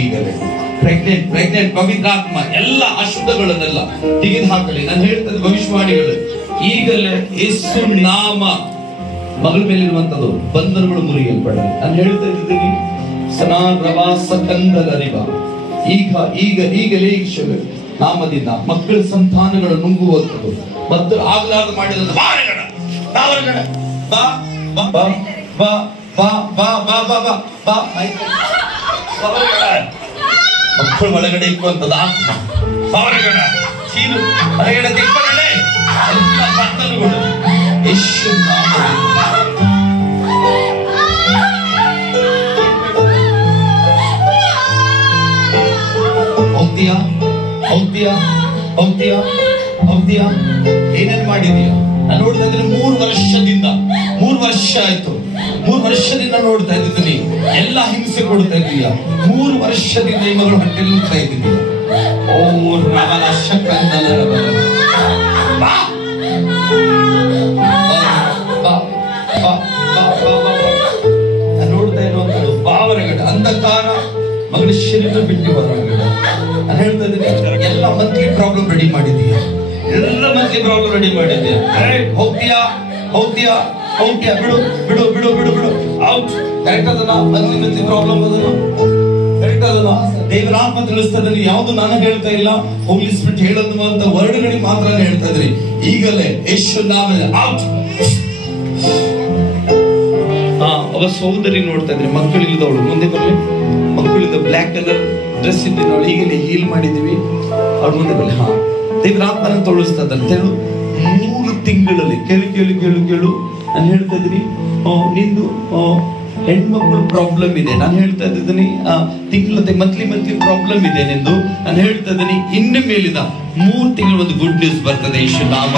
ಈಗಲೇ ಪ್ರೆಗ್ನೆಂಟ್ ಪವಿತ್ರಾತ್ಮ ಎಲ್ಲ ಅಶುದ್ಧಗಳನ್ನೆಲ್ಲ ತೆಗೆದು ಹಾಕಲಿ. ನಾನು ಹೇಳ್ತೇನೆ ಭವಿಷ್ಯವಾಣಿಗಳು ಈಗಲೇ ಯೇಸು ನಾಮ ಮಗಳ ಮೇಲಿರುವಂತದ್ದು ಬಂಧನಗಳು ಮುರಿಯಲ್ಪಡಲಿ. ನಾನು ಹೇಳ್ತಾ ಇದ್ದೀನಿ ಸನಾನ್ ರವಾಸ ಕಂದಲರಿವ ಈಗಲೇ ನಾಮದಿಂದ ಮಕ್ಕಳ ಸಂತಾನಗಳು ನುಂಗುವಂಥದ್ದು ಮತ್ತು ಆಗ್ಲಾರ್ದು ಮಾಡಿದ ಮಕ್ಕಳ ಒಳಗಡೆ ಇಕ್ಕುವಂಥದ್ದು ಆತ್ಮ ಹೊರಗಡ ಚೀರು ಹೊರಗಡೆ ತಿಕ್ಕೊಳ್ಳೆ ಎಲ್ಲ ಬಂಧನಗಳು ಯೇಸು ಏನೇನ್ ಮಾಡಿದೀಯ? ನಾನು ನೋಡ್ತಾ ಇದ್ದೀನಿ 3 ವರ್ಷ ಆಯ್ತು. 3 ವರ್ಷದಿಂದ ನೋಡ್ತಾ ಇದ್ದೀನಿ ಎಲ್ಲ ಹಿಂಸೆ ಕೊಡ್ತಾ ಇದೀಯ. 3 ವರ್ಷದಿಂದ ಈ ಮಗಳು ಹೊಟ್ಟೆಲಿ ಹೋಗ್ತಾ ಇದ್ದೀನಿ. ಓ ರವನ ಶಕಂದಲರ ನೋಡ್ತಾ ಇರುವಂತದ್ದು ಬಾವರಗಡ ಅಂಧಕಾರ ಮಗಳ ಶರೀರ ಬಿಟ್ಟು ಹೊರಗಡೆ. ನಾನು ಹೇಳ್ತಾ ಇದ್ದೀನಿ ಎಲ್ಲ ಮಂತ್ಲಿ ಪ್ರಾಬ್ಲಮ್ ರೆಡಿ ಮಾಡಿದೀಯ. ಎಲ್ಲ ಮಂತ್ಲಿ ಪ್ರಾಬ್ಲಮ್ ರೆಡಿ ಮಾಡಿದ್ಯಾ? ಹೋಗ್ತೀಯಾ ಬಿಡು ಬಿಡು ಬಿಡು ಬಿಡು ಬಿಡು ಔಟ್. ಕರೆಕ್ಟ್ ಅದನ್ನ ಮಂತ್ಲಿ ಪ್ರಾಬ್ಲಮ್ ಅದನ್ನ ಕರೆಕ್ಟ್ ಅದನ್ನ ದೇವರ ಆತ್ಮ ತಿಳಿಸ್ತಾ ಇದ್ದೀನಿ. ಯಾವುದು ನಾನು ಹೇಳ್ತಾ ಇಲ್ಲ, ಹೋಲಿ ಸ್ಪಿರಿಟ್ ಹೇಳೋದು ಅಂತ ವರ್ಡ್ಗಳಿಗೆ ಮಾತ್ರ ಹೇಳ್ತಾ ಇದ್ರಿ. ಈಗಲೇ ಯೇಸು ನಾಮದಲ್ಲಿ ಔಟ್. ಅವ ಸಹೋದರಿ ನೋಡ್ತಾ ಇದ್ರಿ, ಮಕ್ಕಳಿಲ್ಲದವಳು ಮುಂದೆ ಬರಲಿ. ಮಕ್ಕಳಿಂದ ಬ್ಲಾಕ್ ಕಲರ್ ಡ್ರೆಸ್ ಇದ್ದಿದ್ದವಳು ಈಗಲೇ ಹೀಲ್ ಮಾಡಿದೀವಿ. ಅವ್ರ ಮುಂದೆ ಬರಲಿ. ದೇವರ ಆತ್ಮನ ತೋರಿಸ್ತಾ ಇದ್ದಾನೆ. 3 ತಿಂಗಳಲ್ಲಿ ಕೇಳು ನಾನು ಹೇಳ್ತಾ ಇದ್ದೀನಿ ನಿಂದು ಹೆಣ್ಮಕ್ಳು ಪ್ರಾಬ್ಲಮ್ ಇದೆ. ನಾನು ಹೇಳ್ತಾ ಇದ್ದೀನಿ ಮಂತ್ಲಿ ಪ್ರಾಬ್ಲಮ್ ಇದೆ ನಿಂದು. ನಾನು ಹೇಳ್ತಾ ಇದ್ದೀನಿ ಇನ್ನು ಮೇಲಿದ 3 ತಿಂಗಳು ಒಂದು ಗುಡ್ ನ್ಯೂಸ್ ಬರ್ತದೆ. ಯೇಸು ನಾಮ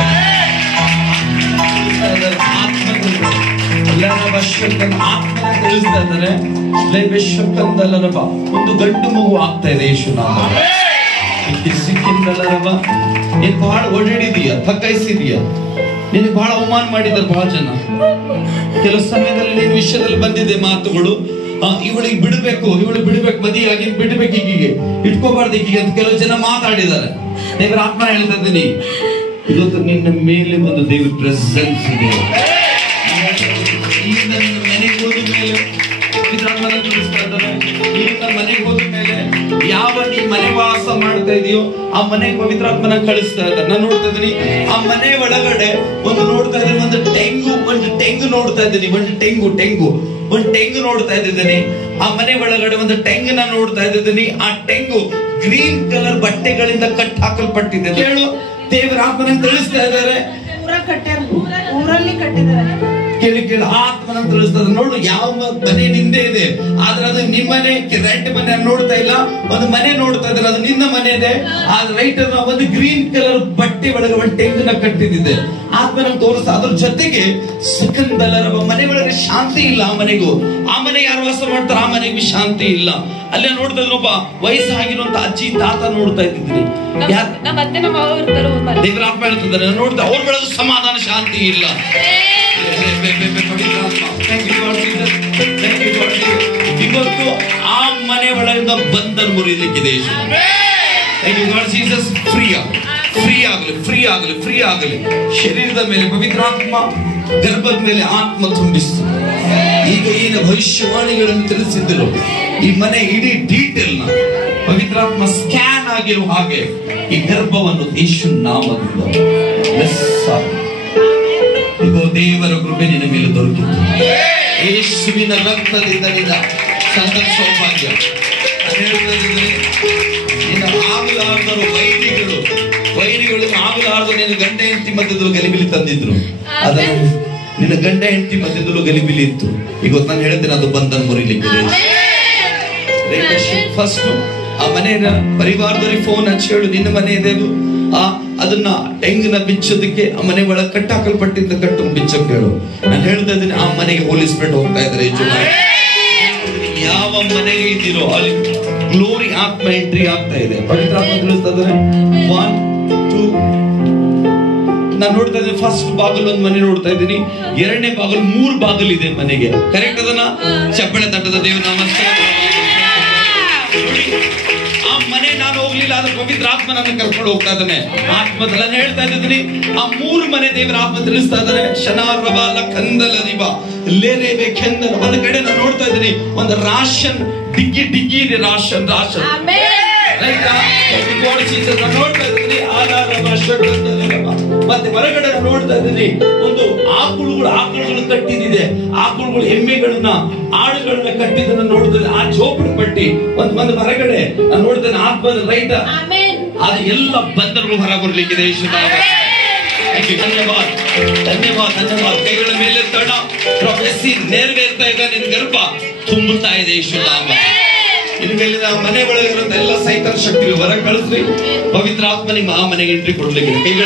ಆತ್ಮನ ತಿಳಿಸ್ತಾ ಇದ್ದಾರೆ. ಒಂದು ಗಂಡು ಮಗು ಆಗ್ತಾ ಇದೆ. ಯೇಸು ನಾಮ ಸಿಕ್ಕಿಂದಲರವ ನೀನ್ ಬಹಳ ಓಡಾಡಿದೀಯ, ಥಕ್ಕೈಸಿದೀಯ, ನಿನಗೆ ಬಹಳ ಅವಮಾನ ಮಾಡಿದ್ದಾರೆ ಬಹಳ ಜನ. ಕೆಲವು ಸಮಯದಲ್ಲಿ ನಿನ್ನ ವಿಷಯದಲ್ಲಿ ಬಂದಿದೆ ಮಾತುಗಳು, ಇವಳಿಗೆ ಬಿಡ್ಬೇಕು ಮದಿಯಾಗಿ ಬಿಡ್ಬೇಕು, ಈಗೀಗೆ ಇಟ್ಕೋಬಾರ್ದು ಈಗೀಗೆ ಅಂತ ಕೆಲವು ಜನ ಮಾತಾಡಿದ್ದಾರೆ. ದೇವರ ಆತ್ಮ ಹೇಳ್ತಾ ಇದ್ದೀನಿ ಇವತ್ತು ನಿನ್ನ ಮೇಲೆ ಒಂದು ದೇವರ ಪ್ರೆಸೆನ್ಸ್ ಇದೆ. ಈಗ ನನ್ನ ಮನೆಗೆ ಹೋದ ಮೇಲೆ ಮನೆಗೆ ಹೋದ ಮೇಲೆ ಯಾವ ನೀ ಮನೆ ವಾಸ ಮಾಡ್ತಾ ಇದೆಯೋ ಆ ಮನೆ ಪವಿತ್ರಾತ್ಮನ ಕಳಿಸ್ತಾ ಇದ್ದಾರೆ. ನಾನು ನೋಡ್ತಾ ಇದ್ದೀನಿ ಆ ಮನೆ ಒಳಗಡೆ ನೋಡ್ತಾ ಇದ್ದೀನಿ ಒಂದು ತೆಂಗು ನೋಡ್ತಾ ಇದ್ದೀನಿ. ಒಂದು ತೆಂಗು ನೋಡ್ತಾ ಇದ್ದೀನಿ. ಆ ಮನೆ ಒಳಗಡೆ ಒಂದು ತೆಂಗನ್ನ ನೋಡ್ತಾ ಇದ್ದೀನಿ. ಆ ತೆಂಗು ಗ್ರೀನ್ ಕಲರ್ ಬಟ್ಟೆಗಳಿಂದ ಕಟ್ ಹಾಕಲ್ಪಟ್ಟಿದೆ. ಹೇಳು ದೇವರ ಆತ್ಮನ ತಿಳಿಸ್ತಾ ಇದ್ದಾರೆ. ಊರಲ್ಲಿ ಕಟ್ಟಿದ್ದಾರೆ. ಕೇಳಿ ಆತ್ಮನ ತಿಳಿಸ್ತದೆ. ನೋಡು ಯಾವ ಮನೆ ನಿಂದೆ ಇದೆ, ಆದ್ರೆ ಅದು ನಿಮ್ಮನೆ ರೈಟ್ ಮನೆ ನೋಡ್ತಾ ಇಲ್ಲ. ಒಂದು ಮನೆ ನೋಡ್ತಾ ಇದ್ರೆ ಅದು ನಿನ್ನ ಮನೆ ಇದೆ. ಆದ್ರೆ ರೈಟ್ ಒಂದು ಗ್ರೀನ್ ಕಲರ್ ಬಟ್ಟೆ ಒಳಗೆ ಒಂದು ತೆಂಗನ್ನ ಕಟ್ಟಿದ್ದಿದೆ. ಆತ್ಮನ ತೋರಿಸ್ತಾ ಅದ್ರ ಜೊತೆಗೆ ಸಿಕಂದಲರ ಮನೆ ಒಳಗೆ ಶಾಂತಿ ಇಲ್ಲ. ಆ ಮನೆ ಯಾರು ವಾಸ ಮಾಡ್ತಾರೆ ಆ ಮನೆಗೆ ಶಾಂತಿ ಇಲ್ಲ. ಅಲ್ಲೇ ನೋಡ್ತಾ ಇದ್ರು ಒಬ್ಬ ವಯಸ್ಸಾಗಿರುವಂತ ಅಜ್ಜಿ ತಾತ ನೋಡ್ತಾ ಇದ್ದಿದ್ರಿ. ದೇವರ ಆತ್ಮ ಹೇಳ್ತಿದ್ದಾರೆ ನೋಡ್ತಾ ಅವ್ರ ಬೆಳೆದು ಸಮಾಧಾನ ಶಾಂತಿ ಇಲ್ಲ. ಇವತ್ತು ಆ ಮನೆ ಒಳಗಿಂದ ಬಂಧನ ಮುರಿಲಿಕ್ಕಿದೆ. ಫ್ರೀ ಆಗಲಿ. ಶರೀರದ ಮೇಲೆ ಪವಿತ್ರಾತ್ಮ, ಗರ್ಭದ ಮೇಲೆ ಆತ್ಮ ತುಂಬಿಸ್ತು. ಈಗ ಏನು ಭವಿಷ್ಯವಾಣಿಗಳನ್ನು ತಿಳಿಸಿದ್ರು ಈ ಮನೆ ಇಡೀ ಡೀಟೇಲ್ ನ ಪವಿತ್ರಾತ್ಮ ಸ್ಕ್ಯಾನ್ ಆಗಿರುವ ಹಾಗೆ ಈ ಗರ್ಭವನ್ನು ಯೇಸು ನಾಮದಿಂದ ಇದು ದೇವರ ಕೃಪೆ ನಿನ್ನ ಮೇಲೆ ದೊರಕಿತು. ಯೇಸುವಿನ ರಕ್ತದಿಂದ ನಿನ್ನ ಸಂತ ಸೌಭಾಗ್ಯ. ನಿನ್ನ ಆಗಲಾರ್ದರು ವೈರಿಗಳು ಆಗಲಾರ್ದು ನಿನ್ನ ಗಂಡ ಹೆಂಡತಿ ಮಧ್ಯದಲ್ಲೂ ಗಲಿಬಿಲಿ ತಂದಿದ್ರು. ಅದನ್ನು ನಿನ್ನ ಗಂಡ ಹೆಂಡತಿ ಮಧ್ಯದಲ್ಲೂ ಗಲಿಬಿಲಿ ಇತ್ತು. ಈಗ ನಾನು ಹೇಳ್ತೇನೆ ಅದು ಬಂಧನ ಮುರಿಲಿಕ್ಕೆ. ಫಸ್ಟ್ ಆ ಮನೆಯ ಪರಿವಾರದವರಿಗೆ ಫೋನ್ ಹಚ್ಚಿ ಹೇಳು ನಿನ್ನ ಮನೆ ಇದೆ ಅದು ಅದನ್ನ ತೆಂಗಿನ ಬಿಚ್ಚೋದಕ್ಕೆ ಆ ಮನೆ ಒಳಗೆ ಕಟ್ಟಾಕಲ್ಪಟ್ಟಿದ್ದ ಕಟ್ಟು ಬಿಚ್ಚಕ್ಕೆ ಹೇಳು. ನಾನು ಹೇಳ್ತಾ ಇದ್ದೀನಿ ಆ ಮನೆಗೆ ಹೋಲಿ ಸ್ಪಿರಿಟ್ ಹೋಗ್ತಾ ಇದ್ದಾರೆ. ಯಾವ ಮನೆಗೆ ಇದ್ದೀರೋ ಅಲ್ಲಿ ಗ್ಲೋರಿ ಆತ್ಮ ಎಂಟ್ರಿ ಆಗ್ತಾ ಇದೆ. ಪವಿತ್ರಾತ್ಮ ತಿಳಿಸ್ತಾ ಇದ್ದಾರೆ 1 2 ನಾನು ನೋಡ್ತಾ ಇದ್ದೀನಿ. ಫಸ್ಟ್ ಬಾಗಿಲು ಒಂದು ಮನೆ ನೋಡ್ತಾ ಇದ್ದೀನಿ. ಎರಡನೇ ಬಾಗಿಲು 3 ಬಾಗಿಲು ಇದೆ ಮನೆಗೆ. ಕರೆಕ್ಟ್ ಅದನ್ನ ಚಪ್ಪಳೆ ತಟ್ಟದ ದೇವರ ನಮಸ್ಕಾರ. ನಾನು ಹೋಗ್ಲಿಲ್ಲ ಆದ್ರೆ ಪವಿತ್ರ ಆತ್ಮ ನನ್ನ ಕರ್ಕೊಂಡು ಹೋಗ್ತಾ ಇದ್ದಾನೆ. ಆತ್ಮದ ನಾನು ಹೇಳ್ತಾ ಇದ್ದೀನಿ, ಆ 3 ಮನೆ ದೇವರ ಆತ್ಮ ತಿಳಿಸ್ತಾ ಇದ್ದಾರೆ. ಶನಾರಬಾಲ ಕಂದಲ ರಿಬ ಲೇರೇಬೆ ಕೆಂದಲ. ಒಂದು ಕಡೆ ನಾನು ನೋಡ್ತಾ ಇದ್ದೀನಿ, ಒಂದು ರಾಶನ್ ಡಿಗ್ಗಿ ಇದೆ, ರಾಶನ್ ನೋಡ್ತಾ ಇದ್ದೀನಿ. ಮತ್ತೆ ಹೊರಗಡೆ ನೋಡ್ತಾ ಇದ್ದೀನಿ, ಒಂದು ಆಕಳುಗಳು ಕಟ್ಟಿದಿದೆ. ಆಕಳುಗಳು ಎಮ್ಮೆಗಳನ್ನ ಆಡುಗಳನ್ನ ಕಟ್ಟಿದ್ದನ್ನ ನೋಡ್ತದೆ. ಆ ಜೋಪಡಿ ಪಟ್ಟಿ ಒಂದು ಹೊರಗಡೆ ನಾನು ನೋಡ್ತೇನೆ. ಆತ್ಮದ ರೈತ ಅದು ಎಲ್ಲ ಬಂಧನಗಳು ಹೊರ ಬರ್ಲಿಕ್ಕಿದೆ. ಧನ್ಯವಾದ ಧನ್ಯವಾದ ಧನ್ಯವಾದ. ಕೈಗಳ ಮೇಲೆ ತಡ ಪ್ರೊಫೆಸಿ ನೆರವೇರ್ತಾ ಇದೆ. ನಿನ್ ಗರ್ಭ ತುಂಬುತ್ತಾ ಇದೆ. ಯೇಸುನಾಮ ಇನ್ನು ಮೇಲಿನ ಮನೆ ಒಳಗಿರೋ ಎಲ್ಲ ಸೈತಾನ ಶಕ್ತಿಗಳು ಹೊರ ಕಳಿಸ್ರಿ. ಪವಿತ್ರ ಆತ್ಮ ನಿಮ್ಮ ಆ ಮನೆಗೆ ಎಂಟ್ರಿ ಕೊಡ್ಲಿಕ್ಕೆ ಕೈಗಳ